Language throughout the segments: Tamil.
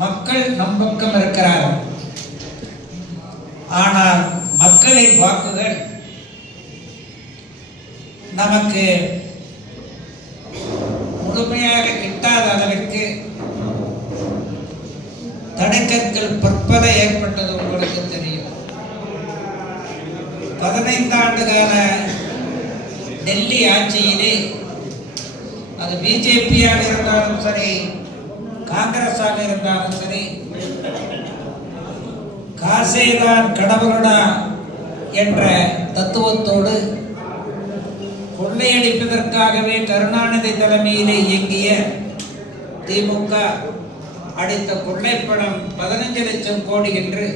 மக்கள் நம் பக்கம் இருக்கிறார்கள் ஆனால் மக்களின் வாக்குகள் நமக்கு முழுமையாக கிட்டாத அளவிற்கு தடைக்கற்கள் பற்பல ஏற்பட்டது உங்களுக்கு தெரியும். பதினைந்து ஆண்டு கால டெல்லி ஆட்சியிலே அது பிஜேபியாக இருந்தாலும் சரி காங்கிரஸாக இருந்தாலும் சரி காசேதான் கடவுளடா என்ற தத்துவத்தோடு கொள்ளையடிப்பதற்காகவே கருணாநிதி தலைமையிலே இயங்கிய திமுக அடித்த கொள்ளைப்படம் பதினஞ்சு லட்சம் கோடி என்று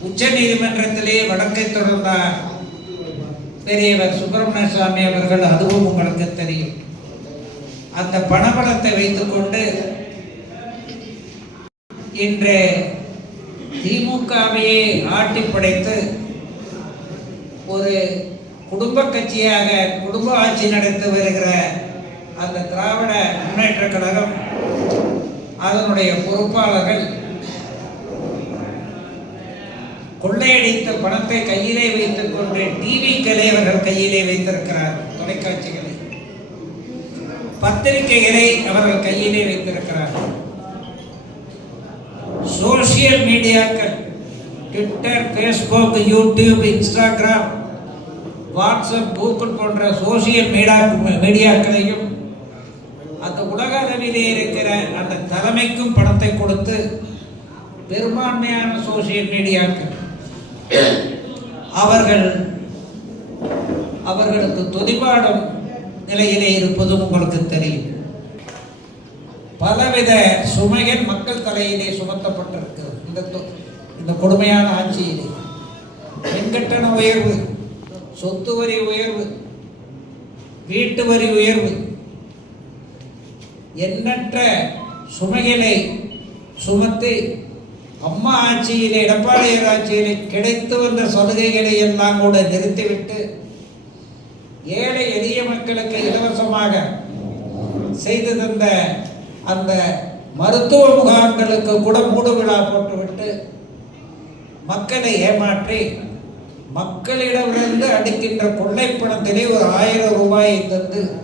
உச்ச நீதிமன்றத்திலே வழக்கை தொடர்ந்தார் பெரியவர் சுப்பிரமணிய சுவாமி அவர்கள். அதுவும் உங்களுக்கு தெரியும். அந்த பணபலத்தை வைத்துக்கொண்டு இன்று திமுகவையே ஆட்டி படைத்து ஒரு குடும்ப கட்சியாக குடும்ப ஆட்சி நடத்தி வருகிற அந்த திராவிட முன்னேற்ற கழகம் அதனுடைய பொறுப்பாளர்கள் கொள்ளையடித்த பணத்தை கையிலே வைத்துக் கொண்டு டிவிக்களை அவர்கள் கையிலே வைத்திருக்கிறார் தொலைக்காட்சிகளை. பத்திரிகைகளை அவர்கள் கையிலே வைத்திருக்கிறார்கள். சோசியல் மீடியாக்கள் Twitter Facebook YouTube Instagram WhatsApp Google போன்ற சோசியல் மீடியா மீடியாக்களையும் அந்த உலக அளவிலே இருக்கிற அந்த தலைமைக்கும் பணத்தை கொடுத்து பெரும்பான்மையான சோசியல் மீடியாக்கள் அவர்கள் அவர்களுக்கு துதிபாடும் நிலையிலே இருப்பதும் உங்களுக்கு தெரியும். பலவித சுமைகள் மக்கள் தலையிலே சுமத்தப்பட்டிருக்கிறது. இந்த தொ- இந்த கொடுமையான ஆட்சியிலே. மின்கட்டண உயர்வு சொத்து வரி உயர்வு வீட்டு வரி உயர்வு. எண்ணற்ற சுமைகளை சுமத்தி அம்மா ஆட்சியிலே எடப்பாடியார் ஆட்சியிலே கிடைத்து வந்த சலுகைகளை எல்லாம் கூட நிறுத்திவிட்டு ஏழை எளிய மக்களுக்கு இலவசமாக செய்து தந்த அந்த மருத்துவ முகாம்களுக்கு கூட மூடு விழா போட்டுவிட்டு மக்களை ஏமாற்றி மக்களிடமிருந்து அடிக்கின்ற கொள்ளைப்பணத்திலே ஒரு ஆயிரம் ரூபாயை தந்து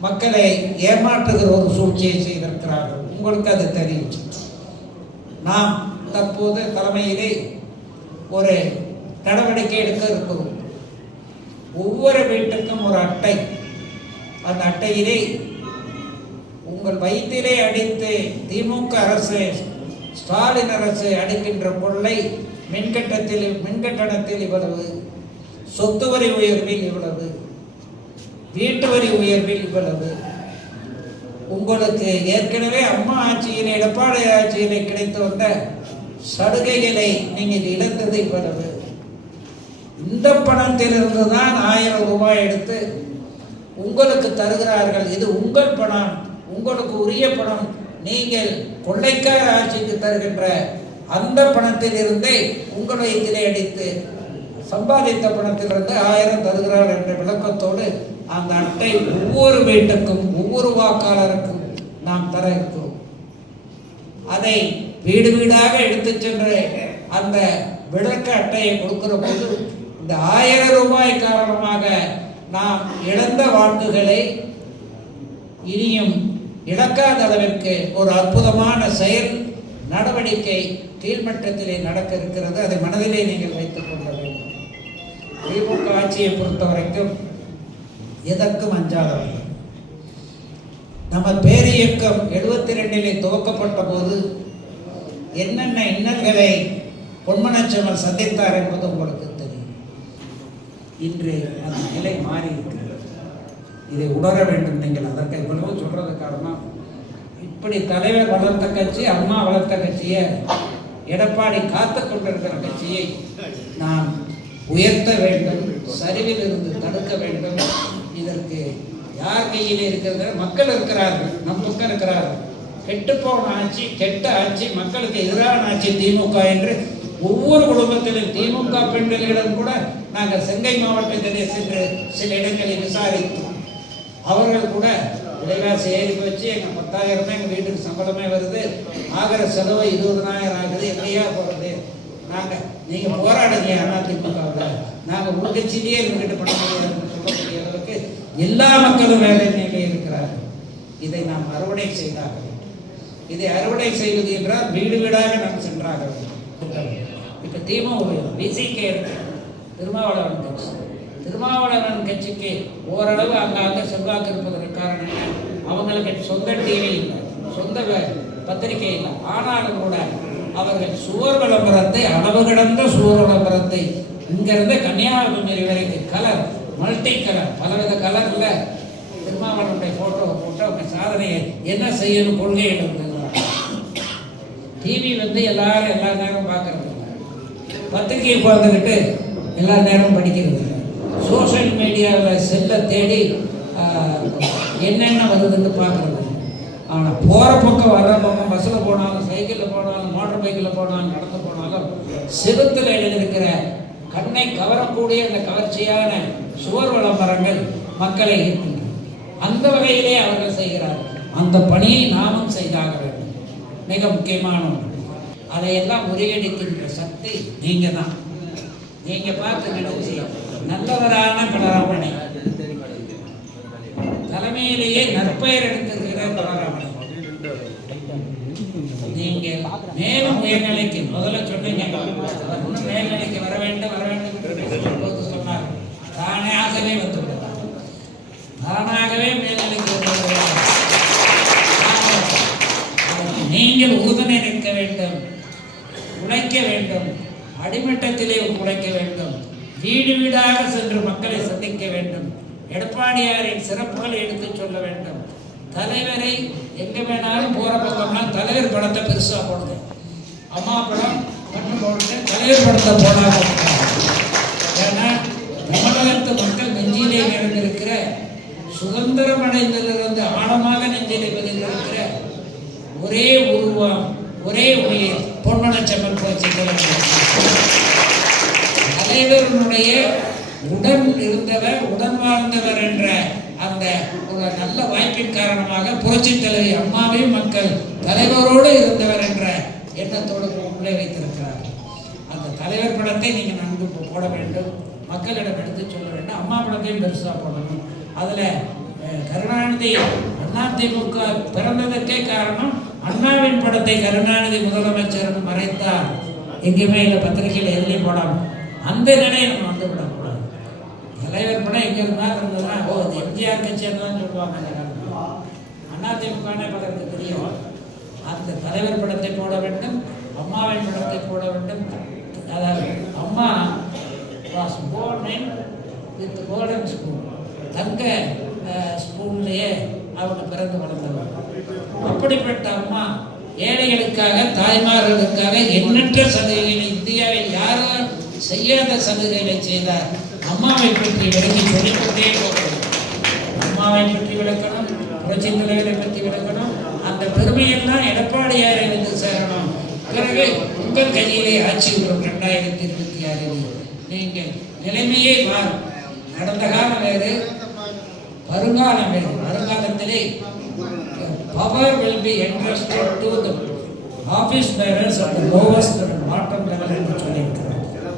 மக்களை ஏமாற்றுகிற ஒரு சூழ்ச்சியை செய்திருக்கிறார்கள். உங்களுக்கு அது தெரியும். நாம் தற்போது தலைமையிலே ஒரு நடவடிக்கை எடுக்க இருக்கிறோம். ஒவ்வொரு வீட்டுக்கும் ஒரு அட்டை. அந்த அட்டையிலே உங்கள் வயிற்றிலே அடித்து திமுக அரசு ஸ்டாலின் அரசு அடிக்கின்ற பொருளை மின்கட்டத்தில் மின்கட்டணத்தில் இவ்வளவு சொத்து வரி உயர்வில் இவ்வளவு வீட்டு வரி உயர்வில் இவ்வளவு. உங்களுக்கு ஏற்கனவே அம்மா ஆட்சியிலே எடப்பாடி ஆட்சியிலே கிடைத்து வந்த சலுகைகளை நீங்கள் இழந்தது இவ்வளவு. இந்த பணத்திலிருந்து தான் ஆயிரம் ரூபாய் எடுத்து உங்களுக்கு தருகிறார்கள். இது உங்கள் பணம். உங்களுக்கு உரிய பணம் நீங்கள் கொள்ளைக்கார ஆட்சிக்கு தருகின்ற அந்த பணத்திலிருந்தே உங்களை வயிற்றிலே அடித்து சம்பாதித்த பணத்திலிருந்து ஆயிரம் தருகிறார் என்ற விளக்கத்தோடு அந்த அட்டை ஒவ்வொரு வீட்டுக்கும் ஒவ்வொரு வாக்காளருக்கும் நாம் தர இருக்கிறோம். அதை வீடு வீடாக எடுத்து சென்று அந்த விளக்க அட்டையை கொடுக்கிற போது இந்த ஆயிரம் ரூபாய் காரணமாக நாம் இழந்த வாக்குகளை இனியும் இழக்காத அளவிற்கு ஒரு அற்புதமான செயல் நடவடிக்கை கீழ்மட்டத்திலே நடக்க இருக்கிறது. அதை மனதிலே நீங்கள் வைத்துக் கொள்ள வேண்டும். திமுக ஆட்சியை பொறுத்த வரைக்கும் எதற்கும் அஞ்சாதவர்கள். நம்ம பேரியக்கம் எழுபத்தி ரெண்டிலே துவக்கப்பட்ட போது என்னென்ன இன்னல்களை பொன்மனச்செம்மல் சந்தித்தார் என்பது உங்களுக்கு தெரியும். இன்று அந்த நிலை மாறி இதை உணர வேண்டும். நீங்கள் அதற்கு இவ்வளவு சொல்றது காரணம். இப்படி தலைவர் வளர்த்த கட்சி அம்மா வளர்த்த கட்சியை எடப்பாடி காத்து கொண்டிருக்கிற கட்சியை நாம் உயர்த்த வேண்டும் சரிவில் இருந்து தடுக்க வேண்டும். இதற்கு யார் கையில் இருக்கிறது? மக்கள் இருக்கிறார்கள். நம் பக்கம் இருக்கிறார்கள். கெட்டுப்போன ஆட்சி கெட்ட ஆட்சி மக்களுக்கு எதிரான ஆட்சி திமுக என்று ஒவ்வொரு குடும்பத்திலும் திமுக பெண்களிடம் கூட நாங்கள் செங்கை மாவட்டத்திலே சென்று சில இடங்களில் விசாரித்தோம். அவர்கள் கூட விலைவாசி ஏறி போச்சு. எங்கள் பத்தாயிரமே எங்கள் வீட்டுக்கு சம்பளமே வருது. ஆகிற செலவு இருபதனாயிரம் ஆகுது. என்னையா போகிறது நாங்கள் நீங்கள் போராடுங்க அதிமுகவில். நாங்கள் உள்கட்சியிலேயே இருந்துகிட்டு பண்ண முடியாதுன்னு சொல்லக்கூடிய அளவுக்கு எல்லா மக்களும் வேலை நிலையிலே இருக்கிறார்கள். இதை நாம் அறுவடை செய்தாக வேண்டும். இதை அறுவடை செய்வது என்றால் வீடு வீடாக நாம் சென்றாக வேண்டும். இப்போ திமுக பிசிகே இருக்கு திருமாவளவன் கட்சி. திருமாவளவன் கட்சிக்கு ஓரளவு அங்கங்கே செல்வாக்கு இருப்பதற்கு காரணம் அவங்களுக்கு சொந்த டிவி இல்லை சொந்த பத்திரிகை இல்லை. ஆனாலும் கூட அவர்கள் சுவர் விளம்பரத்தை அளவு கடந்த சுவர் விளம்பரத்தை இங்கிருந்து கன்னியாகுமரி வரைக்கும் கலர் மல்டி கலர் பலவித கலரில் திருமாவளவனுடைய ஃபோட்டோவை போட்டு அவங்க சாதனையை என்ன செய்யணும் கொள்கை எழுதுகிறார் டிவி வந்து எல்லாரும் எல்லா நேரம் பார்க்கறது பத்திரிகையை பார்த்துக்கிட்டு எல்லா நேரம் படிக்கிறது சோஷியல் மீடியாவில் செல்லை தேடி என்னென்ன வருதுன்னு பார்க்குறது. ஆனால் போகிற பக்கம் வர்ற பக்கம் பஸ்ஸில் போனாலும் சைக்கிளில் போனாலும் மோட்டர் பைக்கில் போனாலும் நடந்து போனாலும் செவுத்தில் எழுதியிருக்கிற கண்ணை கவரக்கூடிய அந்த கவர்ச்சியான சுவர் விளம்பரங்கள் மக்களை ஈர்க்கின்றன. அந்த வகையிலே அவர்கள் செய்கிறார்கள். அந்த பணியை நாமும் செய்தாக வேண்டும். மிக முக்கியமான ஒன்று. அதையெல்லாம் முறியடிக்கின்ற சக்தி நீங்கள் தான் நீங்கள் பார்த்து நினைச்சு நல்லவரான பலராமனை. தலைமையிலேயே நற்பெயர் எடுத்திருக்கிறார் பலராமனை. நீங்க மேலும் உயர்நிலைக்கு முதல்ல சொன்னீங்க மேல்நிலைக்கு வர வேண்டும் வர வேண்டும் சொன்னார். தானே ஆகவே வந்து தானாகவே மேல்நிலைக்கு நீங்கள் உறுதுணை நிற்க வேண்டும். உழைக்க வேண்டும். அடிமட்டத்திலே உழைக்க வேண்டும். வீடு வீடாக சென்று மக்களை சந்திக்க வேண்டும். எடப்பாடியாரின் சிறப்புகளை எடுத்துச் சொல்ல வேண்டும். தலைவரை எங்க வேணாலும் போற பக்கம்னா தலைவர் படத்தை பெருசா போடுது அம்மா படம் கண்ணு போட்டு தலைவர் படத்தை போடாம ஏன்னா தமிழகத்து மக்கள் நெஞ்சிலே நிறைந்திருக்கிற சுதந்திரம் அடைந்ததிலிருந்து ஆழமாக நெஞ்சிலே பதிந்திருக்கிற ஒரே உருவம் ஒரே உயிர் பொன்மனச்சம்மன் போச்சு தலைவர்களுடைய உடன் இருந்தவர் உடன் வாழ்ந்தவர் என்ற அந்த ஒரு நல்ல வாய்ப்பின் காரணமாக புரட்சி தலைவி அம்மாவையும் மக்கள் தலைவரோடு இருந்தவர் என்ற எண்ணத்தோடு உள்ளே வைத்திருக்கிறார் அந்த தலைவர் படத்தை நீங்கள் நன்கு போட வேண்டும். மக்களிடம் எடுத்து சொல்ல வேண்டும். அம்மா படத்தையும் பெருசாக போடணும். அதில் கருணாநிதி அதிமுக பிறந்ததற்கே காரணம் அண்ணாவின் படத்தை கருணாநிதி முதலமைச்சர் மறைத்தார். எங்கேயுமே இல்லை பத்திரிகையில் எதுலையும் போடாமல் அந்த நிலையை நம்ம வந்து விடக்கூடாது தலைவர் படம் எங்கே இருந்தாலும் இருந்ததுன்னா ஓ இது எம்ஜிஆர் கட்சியாக தான் சொல்லுவாங்க அதிமுகனே பலருக்கு தெரியும். அந்த தலைவர் படத்தை போட வேண்டும் அம்மாவின் படத்தை போட வேண்டும். அதாவது அம்மா was born with golden spoon தங்க ஸ்பூன்லேயே அவங்க பிறந்து வளர்ந்தவர் அப்படிப்பட்ட அம்மா ஏழைகளுக்காக தாய்மார்களுக்காக எண்ணற்ற சலுகைகளை இந்தியாவில் யாரும் செய்யாத சலுகைகளை செய்தார் அம்மாவை பற்றி விளக்கி சொல்லிக்கொண்டே போகணும். அம்மாவை பற்றி விளக்கணும் புரட்சி தலைவரை பற்றி விளக்கணும் அந்த பெருமையெல்லாம் எடப்பாடியாரை வந்து சேரணும். பிறகு உங்கள் கையிலே ஆட்சி வரும் ரெண்டாயிரத்தி இருபத்தி ஆறில். நீங்கள் நிலைமையை மாறும். நடந்த காலம் வேறு வருங்காலம் வேறு. வருங்காலத்திலே power will be entrusted to the office bearers and the lowest and என்று சொல்லியிருக்கிறார்.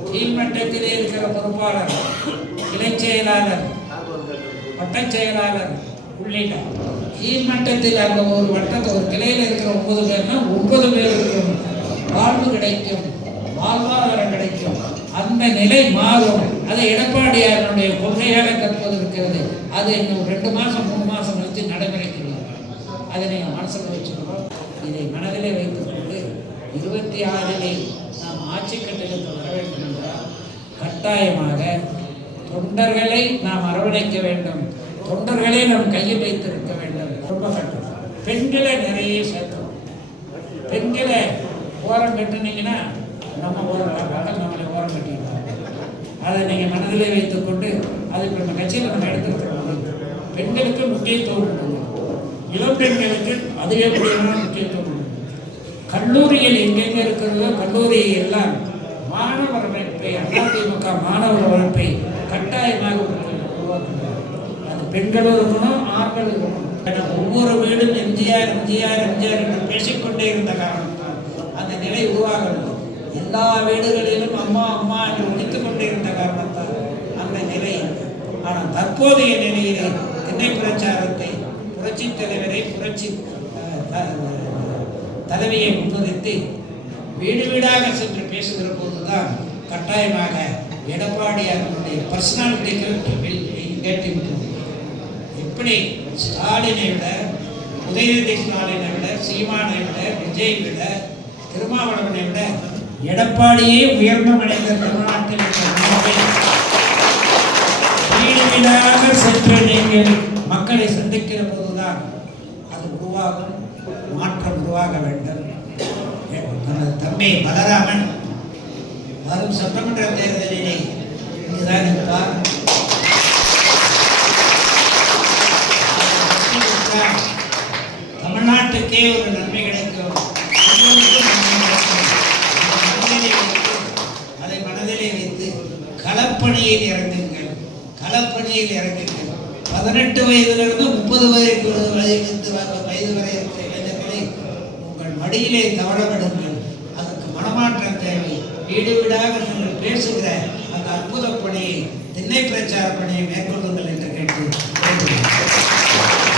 கீழ்மட்டத்திலே இருக்கிற பொறுப்பாளர் கிளை செயலாளர் வட்டச் செயலாளர் உள்ளிட்ட கீழ்மட்டத்தில் அந்த ஒரு வட்டத்தை ஒரு கிளையில் இருக்கிற ஒன்பது பேர்னா ஒன்பது பேருக்கும் வாழ்வு கிடைக்கும் வாழ்வாதாரம் கிடைக்கும். அந்த நிலை மாறும். அது எடப்பாடியாரனுடைய கொள்கையாக தற்போது இருக்கிறது அது இன்னும் ரெண்டு மாதம் மூணு மாதம் வச்சு நடைமுறைக்கு அதை நீங்கள் மனசில் வச்சுக்கிறோம் இதை மனதிலே வைத்துக்கொண்டு இருபத்தி ஆறிலே நாம் ஆட்சி கட்டிடத்தில் வர வேண்டும் என்றால் கட்டாயமாக தொண்டர்களை நாம் அரவணைக்க வேண்டும். தொண்டர்களை நாம் கையில் வைத்திருக்க வேண்டும். ரொம்ப கட்டம். பெண்களை நிறைய சேர்த்தோம். பெண்களை ஓரம் கட்டுனீங்கன்னா நம்ம ஓரம் மக்கள் நம்மளை ஓரம் கட்டிடுவாங்க. அதை நீங்கள் மனதிலே வைத்துக்கொண்டு அது இப்போ நம்ம கட்சியில் நம்ம எடுத்துருக்கிறோம் பெண்களுக்கு முக்கியத்துவம் இளம் பெண்களுக்கு அதிகப்படியான முக்கியத்துவம் கல்லூரியில் எங்கெங்க இருக்கிறதோ கல்லூரியை எல்லாம் மாணவர் அமைப்பை அதிமுக மாணவர் அமைப்பை கட்டாயமாக உருவாக்குகிறார் அது பெண்களும் இருக்கணும் ஆண்கள் இருக்கணும். ஒவ்வொரு வீடும் எம்ஜிஆர் எம்ஜிஆர் எம்ஜிஆர் என்று பேசிக்கொண்டே இருந்த காரணத்தால் அந்த நிலை உருவாகவில்லை. எல்லா வீடுகளிலும் அம்மா அம்மா என்று ஒழித்துக் கொண்டே இருந்த காரணத்தால் அந்த நிலை ஆனால் தற்போதைய நிலையிலே திண்ணை பிரச்சாரத்தை புரட்சி தலைவரை புரட்சி தலைமையை த- வீடு வீடாக சென்று பேசுகிற போதுதான் கட்டாயமாக எடப்பாடி எடப்பாடியாருடைய பர்சனாலிட்டிகள் கேட்டுவிட்டது எப்படி ஸ்டாலினை விட உதயநிதி ஸ்டாலினை விட சீமானை விட விஜய் விட திருமாவளவனை விட எடப்பாடியே உயர்ந்த மனிதர் தமிழ்நாட்டில் வீடு வீடாக சென்று நீங்கள் மக்களை சந்திக்கிற போதுதான் அது உருவாகும். உருவாக வேண்டும். தனது தம்பி பலராமன். வரும் சட்டமன்ற தேர்தலிலே இங்குதான் இருப்பார். தமிழ்நாட்டுக்கே ஒரு நன்மை கிடைக்கும். கிடைக்கும். அதை மனதிலே வைத்து அதை களப்பணியில் இறங்குங்கள். களப்பணியில் இறங்குங்கள். பதினெட்டு வயதிலிருந்து முப்பது வயது வயது வயது வரை இருக்கிற மடியிலே தவழவிடுங்கள் அதற்கு மனமாற்றம் தேவை வீடு வீடாக நீங்கள் பேசுகிற அந்த அற்புத பணியை திண்ணை பிரச்சார பணியை மேற்கொள்ளுங்கள் என்று கேட்டு கேட்டுக்கொள்கிறேன்.